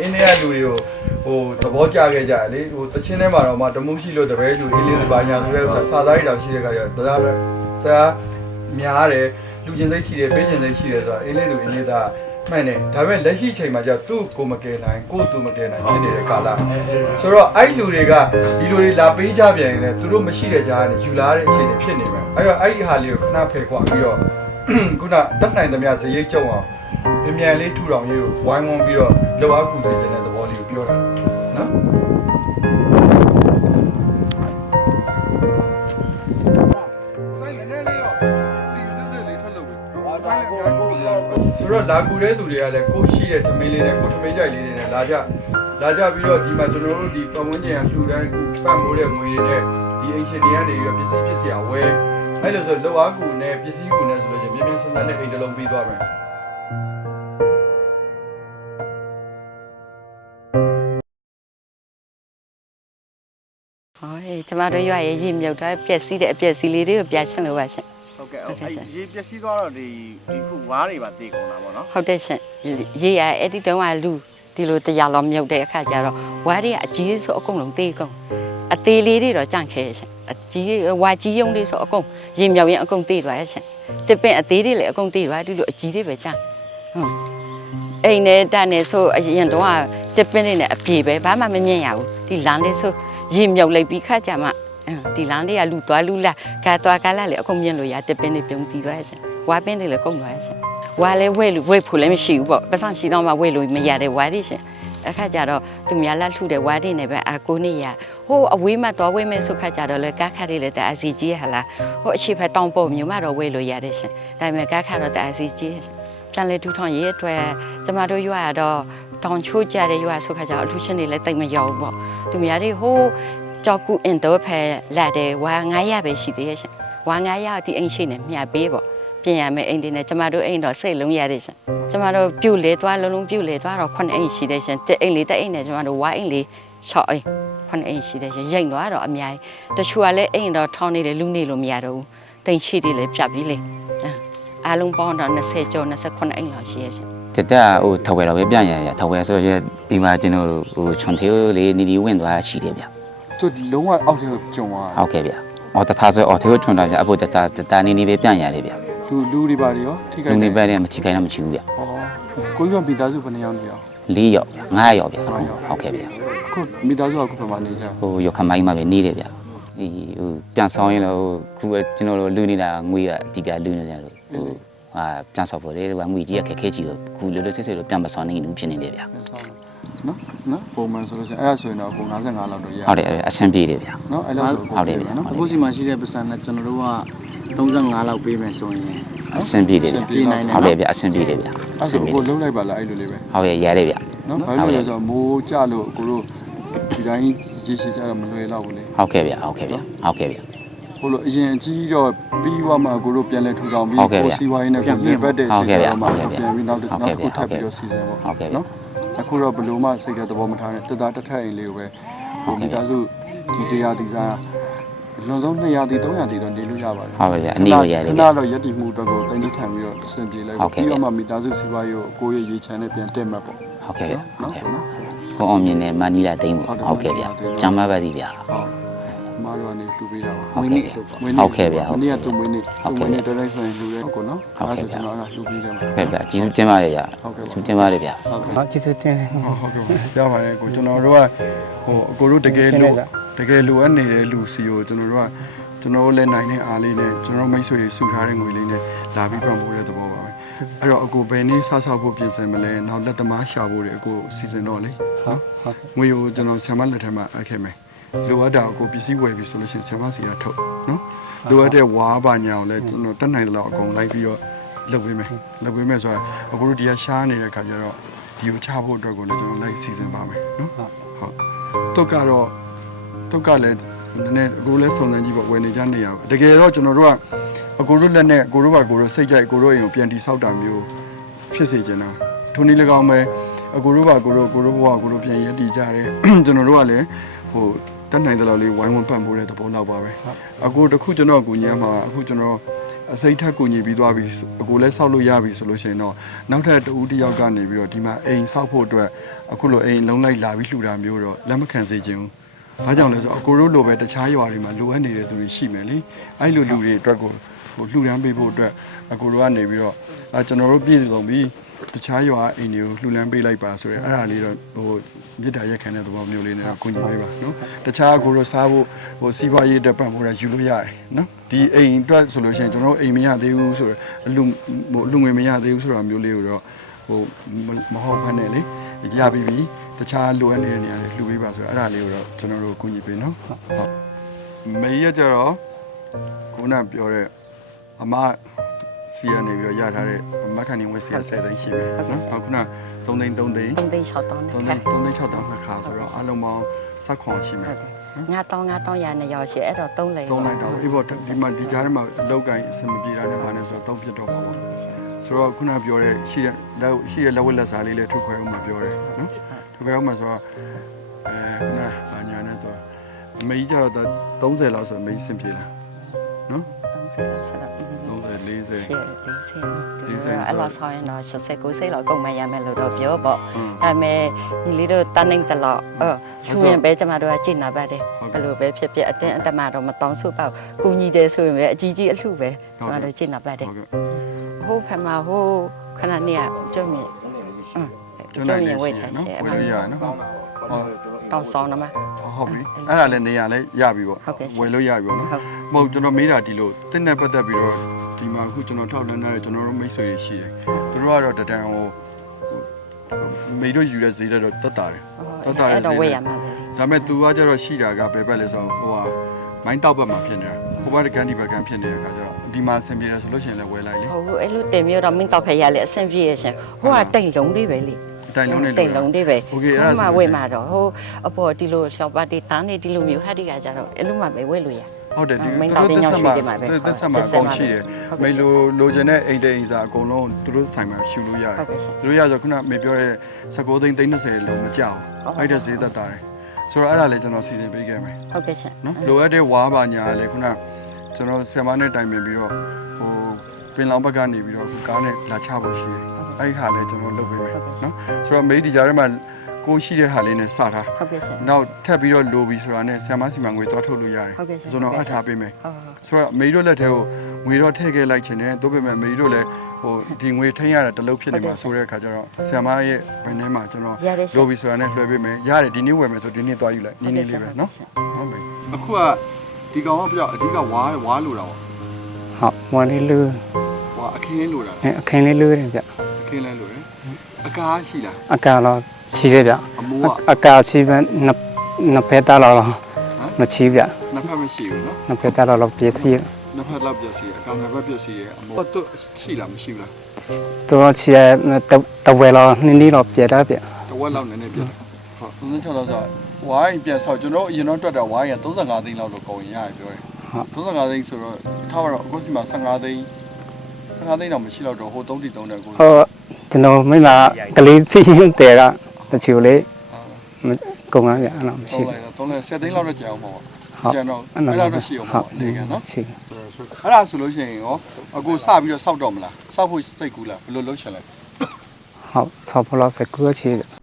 အင်းတွေကလူတွေကိုဟိုသဘောကျခဲ့ကြတယ်လေဟိုတချင်းထဲမှာတော့မှတမှုရှိလို့တပည့်လူအင်းလေးတွေပါညာဆိုတဲ့ဥစ္စာစာသားတွေတောင်ရှိတဲ့ခါကျတော့တရားပဲတရားများတယ်လူချင်းစိတ်ရှိတယ်ပေးချင်းစိတ်ရှိတယ်ဆိုတာအင်းလေးလူအင်းလေးသား မှန်တယ်ဒါပေမဲ့လက်ရှိချိန်မှာကျတော့သူ့ကိုမကယ်နိုင်ကိုသူမကယ်နိုင်ဖြစ်နေတဲ့ကာလဆိုတော့အဲ့လူတွေကဒီလူတွေလာပေးကြပြန်ရင်လည်းသူတို့မရှိတဲ့ကြားကနေယူလာတဲ့အခြေအနေဖြစ်နေမှာအဲ့တော့အဲ့ဒီဟာလေးကိုခဏဖယ်ခွာပြီးတော့ခုနတက်နိုင်သမျှဇရိတ်ကြုံအောင်မြန်မြန်လေးထူထောင်ရေးကိုဝိုင်းဝန်းပြီးတော့လောအားကူစေခြင်းတဲ့သဘောလေးကိုပြောတာ လာကူတဲ့သူတွေကလည်းကိုရှိတဲ့သမီးလေးနဲ့ကိုသမီးကြိုက်လေးတွေနဲ့လာကြလာကြပြီးတော့ဒီမှာကျွန်တော်တို့ဒီပတ်ဝန်းကျင်ကလှူဒန်းကူပတ်မိုးတဲ့ငွေတွေနဲ့ဒီအိမ်ရှင်တွေကနေပြီးတော့ပစ္စည်းပစ္စည်းအဝဲအဲ့လိုဆိုလောအားကူနဲ့ပစ္စည်းကူနဲ့ဆိုလို့ချင်းပြင်းပြင်းဆန်းဆန်းနဲ့အိမ်တစ်လုံးပြီးသွားမယ်ဟောအေးကျမတို့ရွာရဲ့ရေမြုပ်တာပျက်စီးတဲ့အပျက်စီးလေးတွေကိုပြချင်လို့ပါရှင် ဟုတ်ကဲ့ဟုတ်ကဲ့အဲ့ရှင်ရေပျက်စီးသွားတော့ဒီဒီခုဝါးတွေပါတည်ကုန်တာပေါ့နော်ဟုတ်တယ်ရှင်ရေရအဲ့ဒီတုန်းကလူဒီလိုတရားလောမြုပ်တဲ့အခါကျတော့ဝါးတွေကအကြီးဆိုအကုန်လုံးတေးကုန်အသေးလေးတွေတော့ကြန့်ခဲရှင်အကြီးဝါကြီးယုံတွေဆိုအကုန်ရေမြုပ်ရင်အကုန်တေးသွားရရှင်တစ်ပင်အသေးတွေလည်းအကုန်တေးသွားဒီလိုအကြီးတွေပဲကြန့်ဟုတ်အိမ်နဲ့တက်နေဆိုအရင်တော့တစ်ပင်တွေနဲ့အပြေပဲဘာမှမမြင်ရဘူးဒီလမ်းလေးဆိုရေမြုပ်လိုက်ပြီးခါကြမှာ ဒီလမ်းလေးကလူသွားလူလာကာသွားကာလာလေအကုန်မြင်လို့ရတစ်ပင်တွေပြုံးတီးသွားရရှင်ဝါပင်တွေလည်းကုန်သွားရရှင်ဝါလဲဝဲလူဝဲဖို့လည်းမရှိဘူးပေါ့ပတ်စံရှိတော့မှဝဲလို့မရတဲ့ဝါတွေရှင်အခါကျတော့သူများလက်လှူတဲ့ဝါတွေနဲ့ပဲအာကိုနေရဟိုအဝေးမှတော့ဝဲမဲဆိုခါကျတော့လေကားခါတွေလည်းတအစီကြီးဟလားဟိုအရှိဖက်တောင်ပုံမျိုးမှတော့ဝဲလို့ရတယ်ရှင်ဒါပေမဲ့ကားခါတော့တအစီကြီးရှင်ပြန်လေထူထောင်ရေးအတွက်ကျမတို့ရွာတော့တောင်ချိုးကြတဲ့ရွာဆိုခါကျတော့အထူးရှင်တွေလည်းတိတ်မရောက်ဘူးပေါ့သူများတွေဟို ကြောက်ကူအင်တော့ဖဲလာတယ်ဝါ900ပဲရှိသေးရဲ့ရှင်ဝါ900ဒီအိမ်ရှိနေမြတ်ပေးပေါ့ပြင်ရမယ်အိမ်တွေနဲ့ကျမတို့အိမ်တော့စိတ်လုံးရတဲ့ရှင်ကျမတို့ပြုတ်လေသွားလုံးလုံးပြုတ်လေသွားတော့ခုနှစ်အိမ်ရှိတဲ့ရှင်တစ်အိမ်လေးတစ်အိမ်နဲ့ကျမတို့ဝါအိမ်လေး6အိမ်ခုနှစ်အိမ်ရှိတဲ့ရှင်ရိတ်သွားတော့အများကြီးတချို့ကလည်းအိမ်တော့ထောင်းနေတယ်လူနေလို့မရတော့ဘူးတိမ်ရှိတွေလည်းပြတ်ပြီလေအဲအားလုံးပေါင်းတော့20ကျော်29အိမ်လောက်ရှိရရှင်တက်တက်ဟိုထောက်ဝဲတော့ပဲပြန်ရရထောက်ဝဲဆိုတော့ဒီမှာကျွန်တော်တို့ဟိုခြုံသေးလေးနီနီဝင်သွားတာရှိတယ်ဗျ သူလုံးဝအောက်ထဲကိုကျုံသွားဟုတ်ကဲ့ဗျအော်တထားဆိုအော်သေးကိုထွန်တာဗျအဖို့တတတနီနီပဲပြန်ရတယ်ဗျလူလူတွေပါတွေရောထိခိုလူက်နေပဲနဲ့မချီခိုင်းတော့မချီဘူးဗျဩကိုကြီးကမိသားစုဘယ်နှယောက်နေရော၄ယောက်၅ယောက်ဗျအခုဟုတ်ကဲ့ဗျအခုမိသားစုကခုဘယ်မှာနေကြဟိုရခမိုင်းမှာပဲနေတယ်ဗျဒီဟိုပြန်ဆောင်ရင်တော့ခုပဲကျွန်တော်တို့လူနေတာငွေကအတိကလူနေတယ်လို့ဟိုအာပြန်ဆောင်ဖို့လေဟိုငွေကြီးကခက်ခဲကြီးလို့ခုလိုလိုစစ်စစ်လို့ပြန်မဆောင်နိုင်ဘူးဖြစ်နေတယ်ဗျ နော်နော်ပုံမှန်ဆိုလို့ရှိရင်အဲ့ဒါဆိုရင်တော့ကို55လောက်တော့ရဟုတ်တယ်အဆင်ပြေတယ်ဗျနော်အဲ့လောက်ဆိုဟုတ်တယ်ဗျနော်အခုစီမှာရှိတဲ့ပတ်စံနဲ့ကျွန်တော်တို့က35လောက်ပေးမယ်ဆိုရင်အဆင်ပြေတယ်ဗျပြေးနိုင်တယ်ဟုတ်တယ်ဗျအဆင်ပြေတယ်ဗျအအဲ့ဆဆိုင်ပြေကိုတယ်လုံးလိုက်ပါလားအဲ့လိုလေးပဲဟုတ်ရဲ့ရတယ်ဗျနော်ဘာလို့လဲဆိုတော့မိုးကြလို့ကိုတို့ဒီတိုင်းရေရှိကြတော့မလွယ်တော့ဘူးလေဟုတ်ကဲ့ဗျဟုတ်ကဲ့ဗျဟုတ်ကဲ့ဗျဟိုလိုအရင်အကြီးတော့ပြီးသွားမှကိုတို့ပြန်လဲထူထောင်ပြီးဟုတ်ကဲ့ဗျကိုစီဝိုင်းနဲ့ကိုပြန်ပတ်တဲ့အချိန်ကျတော့မှဟုတ်ကဲ့ဗျပြန်ပြီးနောက်တစ်ဟုတ်နောကဲ့က်တစ်ခုထပ်ဗျဟုတ်ကဲ့ပြီးတော့စီစဉ်ပေါ့ဟုတ်ကဲ့ဗျနော် အခုတော့ဘလို့မှစိတ်ကသဘောမထားနဲ့တက်တာတစ်ထက်အိမ်လေးကိုပဲဟိုမိသားစုဒီတရားဒီစားလွန်ဆုံး200တီ300တီတော့နေလို့ရပါတယ်ဟုတ်ကဲ့ဗျအနည်းကိုရတယ်ခဗျဏတော့ရက်တီမှုအတွက်ကိုတင်ကြီးခံပြီးတော့အဆင်ပြေလိုက်ဟုတ်ကဲ့ပြီးဗျတော့မှမိသားစုစီဝါးရေးကိုကိုယ့်ရဲ့ရေချမ်းနဲ့ပြန်တက်မှတ်ပေါ့ဟုတ်ကဲ့ဗျဟုတ်ကဲ့ကိုအောင်မြင်နဲ့မနီလာတိန်ကိုဟုတ်ကဲ့ဗျကျမ်းမပါစီဗျဟုတ်အ မားတို့ကနေလှူပေးတာပါဟုတ်ကဲ့ဗျမွေးဟုတ်ကဲ့ဗျဟုတ်မကဲ့နေ့ကသူ့မွေးနေ့ဟုတ်သူ့ကဲ့မွေးနေ့တိုင်းတိုင်းဆိုရင်လှူတယ်ဟုတ်ကောနော်ဟုတ်ကဲ့ဒါဆိုကျွန်တော်အဲ့ဒါလှူပေးတယ်မှာဟုတ်ကဲ့ဗျကျေးဇူးတင်ပါတယ်ဗျဟုတ်ကဲ့ပါကျေးဇူးတင်ပါတယ်ဗျဟုတ်ကျေးဇူးတင်တယ်ဟုတ်ကဲ့ပါရပါတယ်ကိုကျွန်တော်တို့ကဟိုအကိုတို့တကယ်လို့တကယ်လိုအပ်နေတဲ့လူစီကိုကျွန်တော်တို့ကကျွန်တော်တို့လည်းနိုင်တဲ့အားလေးနဲ့ကျွန်တော်တို့မိတ်ဆွေတွေစုထားတဲ့ငွေလေးနဲ့လာပြီးပံ့ပိုးတဲ့သဘောပါပဲအဲ့တော့အကိုဘယ်နည်းဆဆဖို့ပြင်ဆင်မလဲနောက်လက်သမားရှာဖို့တွေအကိုစီစဉ်တော့လေနော်ငွေကိုကျွန်တော်ဆံမလက်ထက်မှာအပ်ခဲ့မယ် လိုအပ်တာအကိုပစ္စည်းဝယ်ပြီဆိုလို့ရှိရင်ဆံမစီကထုတ်နော်လိုအပ်တဲ့ဝါးပါညာကိုလည်းကျွန်တော်တက်နိုင်တယ်လို့အကုန်လိုက်ပြီးတော့လုပ်ပေးမယ်လုပ်ပေးမယ်ဆိုတော့အကိုတို့ဒီကရှားနေတဲ့ခါကျတော့ဒီကိုချဖို့အတွက်ကိုလည်းကျွန်တော်လိုက်စီစဉ်ပါမယ်နော်ဟုတ်တုတ်ကတော့တုတ်ကလည်းနည်းနည်းအကိုလည်းစုံစမ်းကြည့်ပေါ့ဝယ်နေကြနေရပါတကယ်တော့ကျွန်တော်တို့ကအကိုတို့လက်နဲ့အကိုတို့ကကိုတို့စိတ်ကြိုက်အကိုတို့အိမ်ကိုပြန်တီဆောက်တာမျိုးဖြစ်စေချင်တာထိုနည်း၎င်းပဲအကိုတို့ကကိုတို့ကိုတို့ဘဝကိုတို့ပြန်ရည်တည်ကြတယ်ကျွန်တော်တို့ကလည်းဟို တက်နိုင်တဲ့လောက်လေးဝိုင်းဝန်းပံ့ပိုးတဲ့သဘောလောက်ပါပဲအကိုတခုကျွန်တော်ကိုညမ်းမှာအခုကျွန်တော်အစိတ်ထက်ကိုညီပြီးသွားပြီဆိုအကိုလည်းစောက်လို့ရပြီဆိုလို့ရှိရင်တော့နောက်ထပ်တဦးတစ်ယောက်ကနေပြီးတော့ဒီမှာအိမ်စောက်ဖို့အတွက်အခုလိုအိမ်လုံးလိုက်လာပြီးလှူတာမျိုးတော့လက်မခံစေချင်ဘူး။ဘာကြောင့်လဲဆိုတော့အကိုတို့လိုပဲတခြားရွာတွေမှာလိုအပ်နေတဲ့သူတွေရှိမယ်လေ။အဲ့လိုလူတွေအတွက်ကိုဟိုလှူဒန်းပေးဖို့အတွက်အကိုတို့ကနေပြီးတော့အဲကျွန်တော်တို့ပြည်စုံပြီး တခြားရွာအိမ်တွေကိုလှူဒန်းပေးလိုက်ပါဆိုရဲအဲ့ဒါလေးတော့ဟိုမြေတားရက်ခံတဲ့သဘောမျိုးလေးနဲ့တော့ကိုညီပေးပါနော်။တခြားအကိုတို့စားဖို့ဟိုစီးပွားရေးအတွက်ပံ့ပိုးတာယူလို့ရတယ်နော်။ဒီအိမ်အတွက်ဆိုလို့ရှိရင်ကျွန်တော်တို့အိမ်မရသေးဘူးဆိုတော့အလူဟိုအလူငွေမရသေးဘူးဆိုတာမျိုးလေးကိုတော့ဟိုမဟုတ်ဖ ೇನೆ လေရပြီးပြီတခြားလိုအပ်နေတဲ့နေရာတွေလှူပေးပါဆိုတော့အဲ့ဒါလေးကိုတော့ကျွန်တော်တို့ကိုညီပေးနော်။ဟုတ်မေးရကြတော့ခုနပြောတဲ့အမစီရနေပြီးတော့ရထားတဲ့ မက်ခန်နီဝက်စီရ10သိန်းရှိပြီနော်။အခုန3သိန်း3သိန်း3သိန်း6တောင်း3နဲ့သိန်း3သိန်း6တောင်းနှစ်ခါဆိုတော့အလုံးပေါင်း7ခွန်ရှိမယ်ငါတောင်းငါတောင်းရနေရောက်ရှိအဲ့တော့3လိန်သုံးလိုက်တော့အေးပေါ့ဒီမှာဒီကြားထဲမှာအလောက်ကိုင်းအဆင်မပြေတာနဲ့ဘာနဲ့ဆိုတော့သုံးပြတော့ပါပေါ့ဆိုတော့ခုနပြောတဲ့ရှိတဲ့လက်ရှိတဲ့လက်ဝက်လက်စားလေးလည်းထုတ်ခွဲအောင်မပြောတယ်နော်ထုတ်ခွဲအောင်မဆိုတော့အဲခုနဘာညာနဲ့ဆိုအမေကြီးကျတော့30လောက်ဆိုအမေကြီးဆင်ပြေလားနော် 30လောက်ဆက်တော့ပြီးပြီ30 40 40 40တို့အဲ့လိုဆောင်ရင်တော့80 90လောက်ကုန်မှရမယ်လို့တော့ပြောပေါ့ဒါပေမဲ့ညီလေးတို့တနိုင်တလောက်အဲသူရင်ပဲကျမတို့ကကြိတ်နာပါတယ်ဘယ်လိုပဲဖြစ်ဖြစ်အတင်းအတမတော့မတောင်းဆိုပေါ့ကူညီတယ်ဆိုရင်ပဲအကြီးကြီးအလှပဲကျမတို့ကြိတ်နာပါတယ်ဟိုဖမှာဟိုခဏနေရကျုံမြင်ကျုံမြင်ဝိတ်ထိုင်ရှယ်အမလေးရနော်တောင်းဆောင်နမဟုတ်ပြီအဲ့ဒါလည်းနေရာလည်းရပြီပေါ့ဝယ်လို့ရပြီပေါ့နော် မဟုတ်ကျွန်တော်မေးတာဒီလိုတင်းနဲ့ပတ်သက်ပြီးတော့ဒီမှာအခုကျွန်တော်ထောက်လန်းတဲ့ကျွန်တော်တို့မိတ်ဆွေတွေရှိတယ်သူတို့ကတော့တတန်ဟိုမေတို့ယူရဈေးတော့တတ်တာတယ်တတ်တာတယ်ဝယ်ရမှာပဲဒါပေမဲ့ तू ကကြတော့ရှိတာကဘယ်ဘက်လဲဆိုတော့ဟိုဟာမိုင်းတောက်ဘက်မှာဖြစ်နေတာဟိုဘက်ကကန်ဒီဘက်ကန်ဖြစ်နေတဲ့အခါကျတော့ဒီမှာအဆင်ပြေတယ်ဆိုလို့ရှိရင်လည်းဝယ်လိုက်လေဟုတ်ဘူးအဲ့လိုတင်မျိုးတော့မင်းတောက်ဖက်ရလေအဆင်ပြေရရှင်ဟိုဟာတိတ်လုံးလေးပဲလေတိုင်လုံးနဲ့တိုင်လုံးတွေပဲဟိုမှာဝယ်မှာတော့ဟိုအပေါ်ဒီလိုလျှောက်ပါတီတန်းနေဒီလိုမျိုးဟာဒီကကြတော့အဲ့လိုမှပဲဝယ်လို့ရတယ် ဟုတ်တယ်ဒီမင်းတောက်တင်ရောက်ရွှေတွေမှာပဲသက်ဆက်မှာအကုန်ရှိတယ်ဟုတ်ကဲ့မေလိုလိုချင်တဲ့အိမ်တိမ်စာအကုန်လုံးသူတို့ဆိုင်မှာရှူလို့ရတယ်ဟုတ်ကဲ့ရှင်သူတို့ရဆိုခုနမေပြောတဲ့19သိန်း30လုံးမကြောက်ဟုတ်အဲ့တဲ့ဈေးသက်တာတယ်ဆိုတော့အဲ့ဒါလည်းကျွန်တော်စီစဉ်ပေးခဲ့မယ်ဟုတ်ကဲ့ရှင်နော်လိုအပ်တဲ့ဝါးပါညာလည်းခုနကျွန်တော်ဆယ်မနဲ့တိုင်ပင်ပြီးတော့ဟိုပင်လောင်ဘက်ကနေပြီးတော့ခုကားနဲ့လာချဖို့ရှိတယ်အဲ့ဒီဟာလည်းကျွန်တော်လုပ်ပေးမယ်နော်ဆိုတော့မေဒီကြားထဲမှာ ကိုရှိတဲ့ဟာလေးနဲ့စထားဟုတ်ကဲ့ရှင်နောက်ထပ်ပြီးတော့လိုပြီးဆိုတာနဲ့ဆယ်မစီမံငွေတော့ထုတ်လို့ရတယ်ဟုတ်ကဲ့ရှင်ကျွန်တော်အပ်ထားပေးမယ်ဟုတ်ဟုတ်ဆိုတော့မေတို့လက်ထဲကိုငွေတော့ထည့်ခဲ့လိုက်ခြင်းနဲ့တို့ပေမဲ့မေတို့လည်းဟိုဒီငွေထိန်းရတာတလုံးဖြစ်နေမှာဆိုတဲ့အခါကျတော့ဆယ်မရဲ့ဘယ်နဲ့မှာကျွန်တော်ရတယ်ရှင်လိုပြီးဆိုတာနဲ့လွှဲပေးမယ်ရတယ်ဒီနေ့ဝယ်မယ်ဆိုဒီနေ့သွားယူလိုက်နည်းနည်းလေးပဲနော်ဟုတ်ပြီအခုကဒီကောင်ကပြောအဓိကဝါးဝါးလိုတာပေါ့ဟုတ်ဝန်လေးလူဝါအခင်းလိုတာအဲအခင်းလေးလူတယ်ဗျအခင်းလဲလိုတယ် အကားရှိလားအကတော့ချီတယ်ဗျအမိုးကအကာချီပဲနှစ်နှစ်ဖက်သားလောက်မချီဗျနှစ်ဖက်မရှိဘူးနော်နှစ်ဖက်သားလောက်ပြည့်စည်နှစ်ဖက်လောက်ပြည့်စီအကောင်နှစ်ဖက်ပြည့်စီရဲ့အမိုးတော့ရှိလားမရှိဘူးလားတော့ချီရတဝဲလောက်နည်းနည်းလောက်ပြည့်တာဗျတဝက်လောက်နည်းနည်းပြည့်တယ်ဟုတ်36လောက်ဆိုဝိုင်းပြန်ဆောက်ကျွန်တော်အရင်တော့တွက်တာဝိုင်းက35သိန်းလောက်လို့ကုန်ရင်ရတယ်ပြောတယ်35သိန်းဆိုတော့ထားတော့အခုစီမှာ15သိန်း15သိန်းတော့မရှိတော့တော့ဟို3တိ3တဲ့ကိုဟို ကျွန်တော်မိမကလေးစီးရင်တဲကတချီကိုလေးကုန်ပါဗျအဲ့လိုမရှိသုံးလိုက်တော့သုံးလိုက်10သိန်းလောက်တော့ကျန်အောင်ပေါ့ဟုတ်ကျန်တော့အဲ့လောက်တော့ရှိအောင်ပေါ့နေကန်နော်ရှိအဲ့ဒါဆိုလို့ရှိရင်ရောအကိုစပြီးတော့စောက်တော့မလားစောက်ဖို့စိတ်ကူးလားဘယ်လိုလုပ်ချင်လဲဟုတ်ဆောက်ဖို့လောက်စကူချီဗျ